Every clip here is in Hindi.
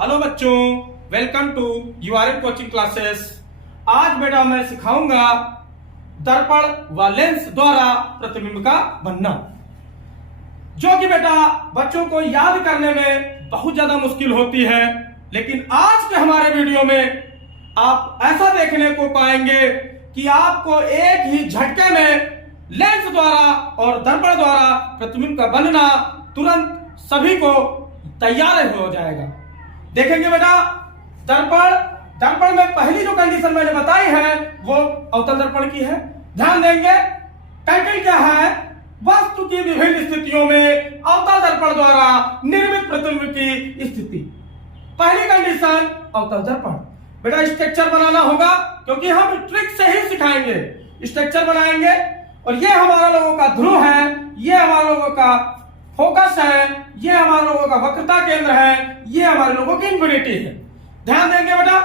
हेलो बच्चों, welcome to URM coaching classes. आज बेटा मैं सिखाऊंगा दर्पण व लेंस द्वारा प्रतिबिंब का बनना, जो कि बेटा बच्चों को याद करने में बहुत ज्यादा मुश्किल होती है। लेकिन आज के हमारे वीडियो में आप ऐसा देखने को पाएंगे कि आपको एक ही झटके में लेंस द्वारा और दर्पण द्वारा प्रतिबिंब का बनना तुरंत सभी को तैयार हो जाएगा। देखेंगे बेटा, दर्पण में पहली जो कंडीशन मैंने बताई है वो अवतल दर्पण की है। ध्यान देंगे, टाइटल क्या है? वस्तु की विभिन्न स्थितियों में अवतल दर्पण द्वारा निर्मित प्रतिबिंब की स्थिति। पहली कंडीशन अवतल दर्पण। बेटा स्ट्रक्चर बनाना होगा, क्योंकि हम ट्रिक से ही सिखाएंगे। स्ट्रक्चर बनाएंगे और ये हमारा लोगों का ध्रुव है, ये हमारा लोगों का फोकस है, ये हमारे लोगों का वक्रता केंद्र है, ये हमारे लोगों की इंफिनिटी है। ध्यान देंगे बेटा।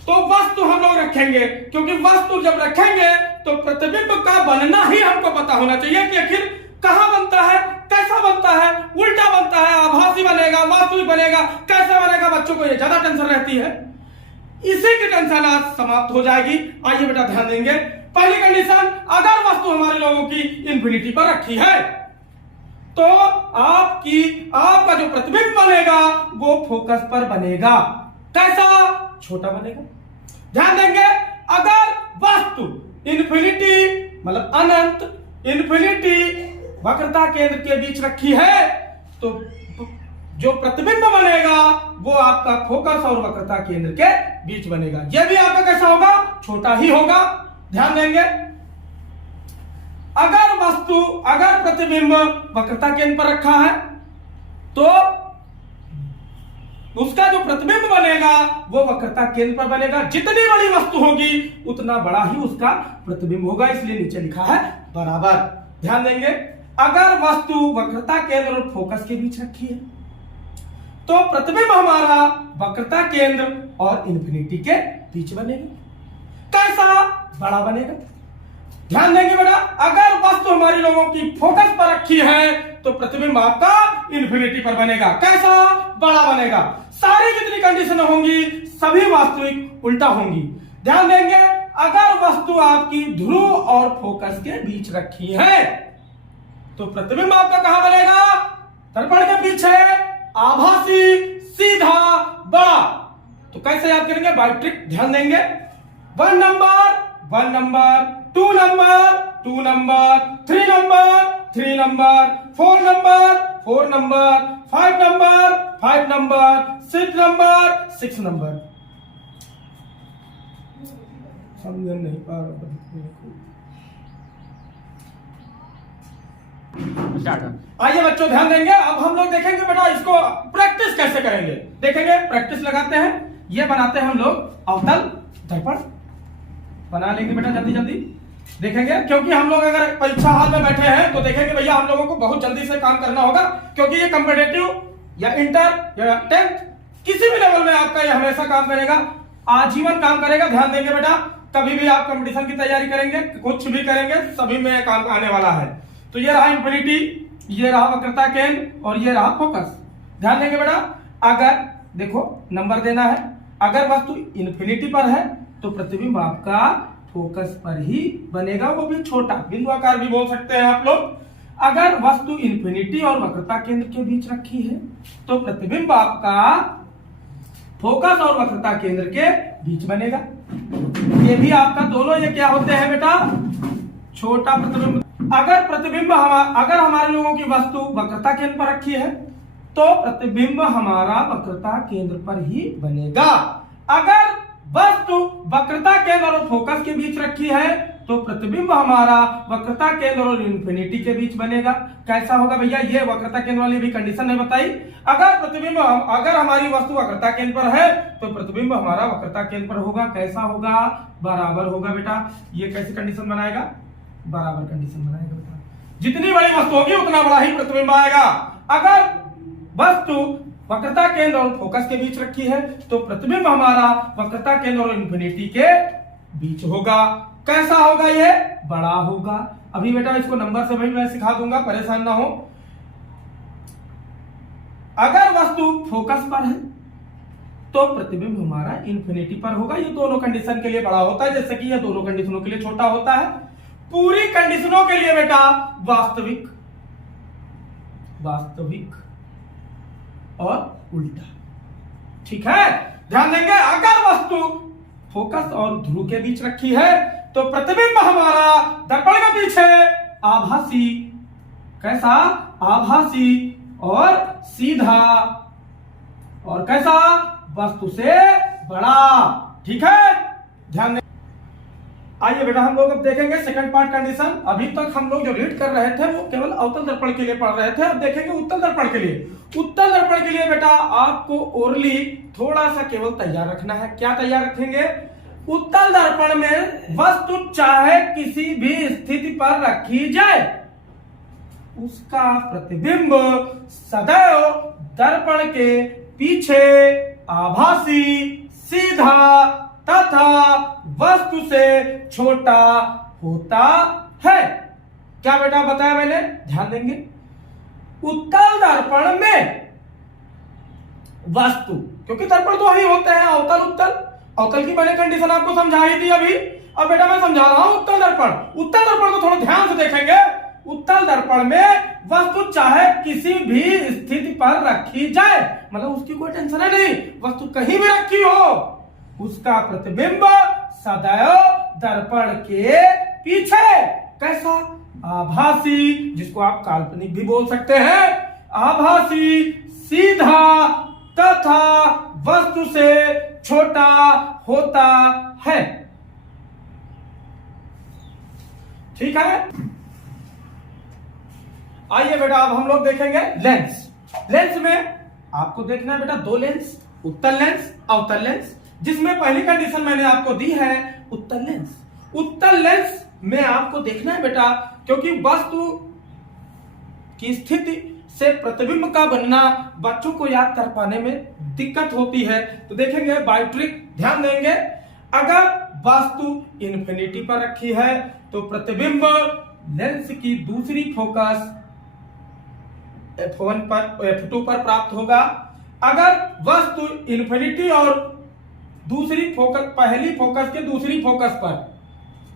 तो वस्तु हम लोग रखेंगे, क्योंकि वस्तु जब रखेंगे तो प्रतिबिंब का बनना ही हमको पता होना चाहिए कि आखिर कहां बनता है, कैसा बनता है, उल्टा बनता है, आभासी बनेगा, वास्तविक बनेगा, कैसे बनेगा। बच्चों को ये ज्यादा टेंशन रहती है, इसी की टेंशन आज समाप्त हो जाएगी। आइए बेटा ध्यान देंगे। पहली कंडीशन, अगर वस्तु हमारे लोगों की इंफिनिटी पर रखी है तो आपका जो प्रतिबिंब बनेगा वो फोकस पर बनेगा। कैसा? छोटा बनेगा। ध्यान देंगे, अगर वस्तु इंफिनिटी मतलब अनंत, इंफिनिटी वक्रता केंद्र के बीच रखी है तो जो प्रतिबिंब बनेगा वो आपका फोकस और वक्रता केंद्र के बीच बनेगा। यह भी आपका कैसा होगा? छोटा ही होगा। ध्यान देंगे, अगर प्रतिबिंब वक्रता केंद्र पर रखा है तो उसका जो प्रतिबिंब बनेगा वो वक्रता केंद्र पर बनेगा। जितनी बड़ी वस्तु होगी उतना बड़ा ही उसका प्रतिबिंब होगा, इसलिए नीचे लिखा है बराबर। ध्यान देंगे, अगर वस्तु वक्रता केंद्र और फोकस के बीच रखी है तो प्रतिबिंब हमारा वक्रता केंद्र और इंफिनिटी के बीच बनेगा। कैसा? बड़ा बनेगा। ध्यान देंगे बेटा, अगर वस्तु हमारी लोगों की फोकस पर रखी है तो प्रतिबिंब आपका इंफिनिटी पर बनेगा। कैसा? बड़ा बनेगा। सारी जितनी कंडीशन होंगी सभी वास्तविक उल्टा होंगी। ध्यान देंगे, अगर वस्तु आपकी ध्रुव और फोकस के बीच रखी है तो प्रतिबिंब आपका कहां बनेगा? दर्पण के पीछे, आभासी, सीधा, बड़ा। तो कैसे याद करेंगे? By trick. ध्यान देंगे, 1 number 1 number, 2 number 2 number, 3 number 3 number, 4 number 4 number, 5 number 5 number, 6 number 6 number. समझ नहीं पा रहा। आइए बच्चों ध्यान देंगे। अब हम लोग देखेंगे बेटा इसको प्रैक्टिस कैसे करेंगे। देखेंगे, प्रैक्टिस लगाते हैं। ये बनाते हैं हम लोग अवतल दर्पण। बना लेंगे बेटा जल्दी जल्दी। देखेंगे, क्योंकि हम लोग अगर परीक्षा हॉल में बैठे हैं तो देखेंगे भैया हम लोगों को बहुत जल्दी से काम करना होगा, क्योंकि ये कॉम्पिटिटिव या इंटर या 10th किसी भी लेवल में आपका ये हमेशा काम करेगा, आजीवन काम करेगा। ध्यान देंगे बेटा, कभी भी आप कंपटीशन की तैयारी करेंगे, कुछ भी करेंगे, सभी में काम आने वाला है। तो ये रहा इंफिनिटी, ये रहा वक्रता केंद्र और ये रहा फोकस। ध्यान देंगे बेटा, अगर देखो नंबर देना है, अगर वस्तु इंफिनिटी पर है तो प्रतिबिंब आपका फोकस पर ही बनेगा, वो भी छोटा, बिंदुआकार भी बोल सकते हैं आप लोग। अगर वस्तु इंफिनिटी और वक्रता केंद्र के बीच रखी है तो प्रतिबिंब आपका फोकस और वक्रता केंद्र के बीच बनेगा। ये भी आपका दोनों ये क्या होते हैं बेटा? छोटा प्रतिबिंब। अगर हमारे लोगों की वस्तु वक्रता केंद्र पर रखी है तो प्रतिबिंब हमारा वक्रता केंद्र पर ही बनेगा। अगर वस्तु वक्रता केंद्र और फोकस के बीच रखी है तो प्रतिबिंब हमारा वक्रता केंद्र और इंफिनिटी के बीच बनेगा। कैसा होगा भैया? ये वक्रता केंद्र वाली भी कंडीशन नहीं बताई। अगर हमारी वस्तु वक्रता केंद्र पर है तो प्रतिबिंब हमारा वक्रता केंद्र पर होगा। कैसा होगा? बराबर होगा बेटा। ये कैसी कंडीशन बनाएगा? बराबर कंडीशन बनाएगा बेटा। जितनी बड़ी वस्तु होगी उतना बड़ा ही प्रतिबिंब आएगा। अगर वस्तु वक्रता केंद्र और फोकस के बीच रखी है तो प्रतिबिंब हमारा वक्रता केंद्र और इंफिनिटी के बीच होगा। कैसा होगा? ये बड़ा होगा। अभी बेटा इसको नंबर से भी मैं सिखा दूंगा, परेशान ना हो। अगर वस्तु फोकस पर है तो प्रतिबिंब हमारा इन्फिनिटी पर होगा। ये दोनों कंडीशन के लिए बड़ा होता है, जैसे कि ये दोनों कंडीशनों के लिए छोटा होता है। पूरी कंडीशनों के लिए बेटा वास्तविक, वास्तविक और उल्टा। ठीक है, ध्यान देंगे। अगर वस्तु फोकस और ध्रुव के बीच रखी है तो प्रतिबिंब हमारा दर्पण के पीछे आभासी, कैसा? आभासी और सीधा, और कैसा? वस्तु से बड़ा। ठीक है, ध्यान दें। आइए बेटा हम लोग अब देखेंगे सेकंड पार्ट कंडीशन। अभी तक हम लोग जो रीड कर रहे थे वो केवल अवतल दर्पण के लिए पढ़ रहे थे, अब देखेंगे उत्तल दर्पण के लिए। उत्तल दर्पण के लिए बेटा आपको ओरली थोड़ा सा केवल तैयार रखना है। क्या तैयार रखेंगे? उत्तल दर्पण में वस्तु चाहे किसी भी स्थिति पर रखी जाए, उसका प्रतिबिंब सदैव दर्पण के पीछे आभासी, सीधा तथा वस्तु से छोटा होता है। क्या बेटा बताया मैंने? ध्यान देंगे। उत्तल दर्पण में वस्तु, क्योंकि दर्पण दो ही होते हैं, अवतल उत्तल। अवतल की मैंने कंडीशन आपको समझाई थी अभी। अब बेटा मैं समझा रहा हूं उत्तल दर्पण। उत्तल दर्पण को थोड़ा ध्यान से देखेंगे। उत्तल दर्पण में वस्तु चाहे किसी भी स्थिति पर रखी जाए, मतलब उसकी कोई टेंशन है नहीं, वस्तु कहीं भी रखी हो, उसका प्रतिबिंब सदैव दर्पण के पीछे, कैसा? आभासी, जिसको आप काल्पनिक भी बोल सकते हैं, आभासी, सीधा तथा वस्तु से छोटा होता है। ठीक है, आइए बेटा अब हम लोग देखेंगे लेंस। लेंस में आपको देखना है बेटा दो लेंस, उत्तल लेंस, अवतल लेंस, जिसमें पहली कंडीशन मैंने आपको दी है उत्तल लेंस। उत्तल लेंस में आपको देखना है बेटा, क्योंकि वस्तु की स्थिति से प्रतिबिंब का बनना बच्चों को याद कर पाने में दिक्कत होती है, तो देखेंगे बाय ट्रिक। ध्यान देंगे, अगर वस्तु इन्फिनिटी पर रखी है तो प्रतिबिंब लेंस की दूसरी फोकस F1 पर, F2 पर प्राप्त होगा। अगर वस्तु इन्फिनिटी और दूसरी फोकस, पहली फोकस के दूसरी फोकस पर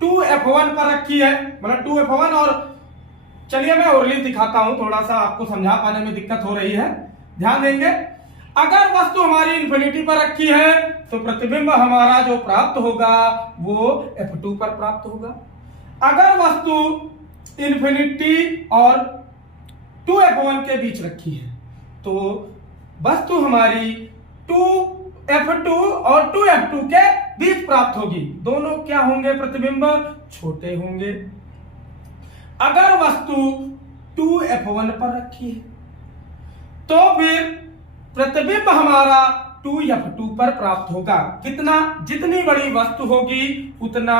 2F1 पर रखी है, मतलब 2F1, और चलिए मैं ओरली दिखाता हूं, थोड़ा सा आपको समझा पाने में दिक्कत हो रही है। ध्यान देंगे, अगर वस्तु हमारी इन्फिनिटी पर रखी है तो प्रतिबिंब हमारा जो प्राप्त होगा वो F2 पर प्राप्त होगा। अगर वस्तु इन्फिनिटी और 2F1 के बीच रखी है तो वस्तु हमारी 2F2 और 2F2 के बीच प्राप्त होगी। दोनों क्या होंगे? प्रतिबिंब छोटे होंगे। अगर वस्तु 2F1 पर रखी है तो फिर प्रतिबिंब हमारा 2F2 पर प्राप्त होगा। कितना? जितनी बड़ी वस्तु होगी उतना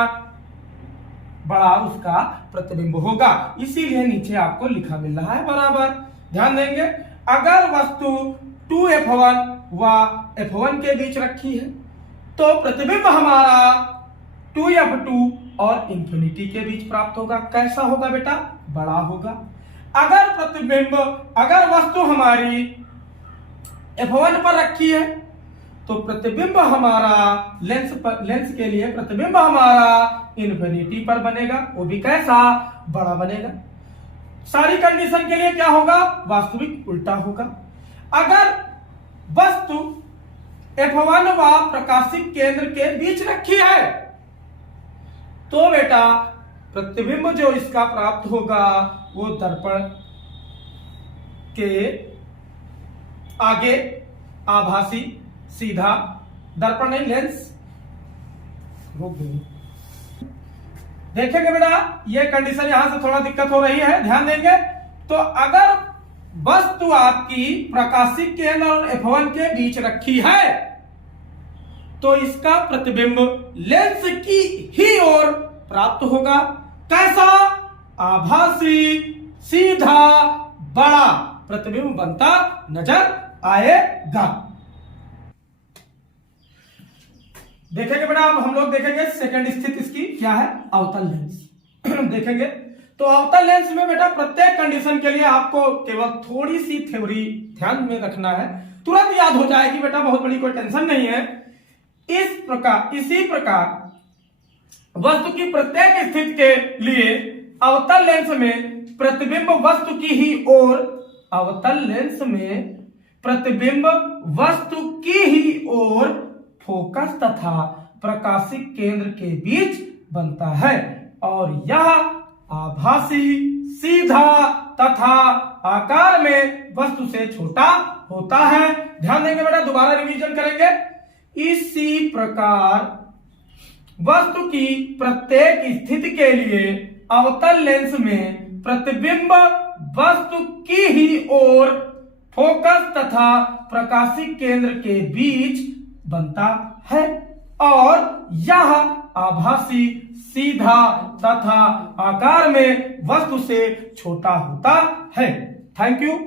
बड़ा उसका प्रतिबिंब होगा, इसीलिए नीचे आपको लिखा मिल रहा है बराबर। ध्यान देंगे, अगर वस्तु 2F1 व F1 के बीच रखी है तो प्रतिबिंब हमारा 2F2 और इंफिनिटी के बीच प्राप्त होगा। कैसा होगा बेटा? बड़ा होगा। अगर वस्तु हमारी F1 पर रखी है तो प्रतिबिंब हमारा लेंस के लिए प्रतिबिंब हमारा इन्फिनिटी पर बनेगा, वो भी कैसा? बड़ा बनेगा। सारी कंडीशन के लिए क्या होगा? वास्तविक उल्टा होगा। अगर वस्तु F1 व प्रकाशिक केंद्र के बीच रखी है तो बेटा प्रतिबिंब जो इसका प्राप्त होगा वो दर्पण के आगे आभासी, सीधा, दर्पण नहीं लेंस। देखेंगे बेटा ये कंडीशन यहां से थोड़ा दिक्कत हो रही है, ध्यान देंगे। तो अगर वस्तु आपकी प्रकाशिक केंद्र और F1 के बीच रखी है तो इसका प्रतिबिंब लेंस की ही ओर प्राप्त होगा। कैसा? आभासी, सीधा, बड़ा प्रतिबिंब बनता नजर आएगा। देखेंगे बेटा अब हम लोग देखेंगे सेकंड स्थिति इसकी क्या है? अवतल लेंस। देखेंगे तो अवतल लेंस में बेटा प्रत्येक कंडीशन के लिए आपको केवल थोड़ी सी थ्योरी ध्यान में रखना है, तुरंत याद हो जाएगी बेटा, बहुत बड़ी कोई टेंशन नहीं है। इसी प्रकार वस्तु की प्रत्येक स्थिति के लिए अवतल लेंस में प्रतिबिंब वस्तु की ही ओर, अवतल लेंस में प्रतिबिंब वस्तु की ही ओर फोकस तथा प्रकाशिक केंद्र के बीच बनता है और यह आभासी, सीधा तथा आकार में वस्तु से छोटा होता है। ध्यान देंगे बेटा, दोबारा रिवीजन करेंगे। इसी प्रकार वस्तु की प्रत्येक स्थिति के लिए अवतल लेंस में प्रतिबिंब वस्तु की ही ओर फोकस तथा प्रकाशिक केंद्र के बीच बनता है और यह आभासी, सीधा तथा आकार में वस्तु से छोटा होता है। Thank you.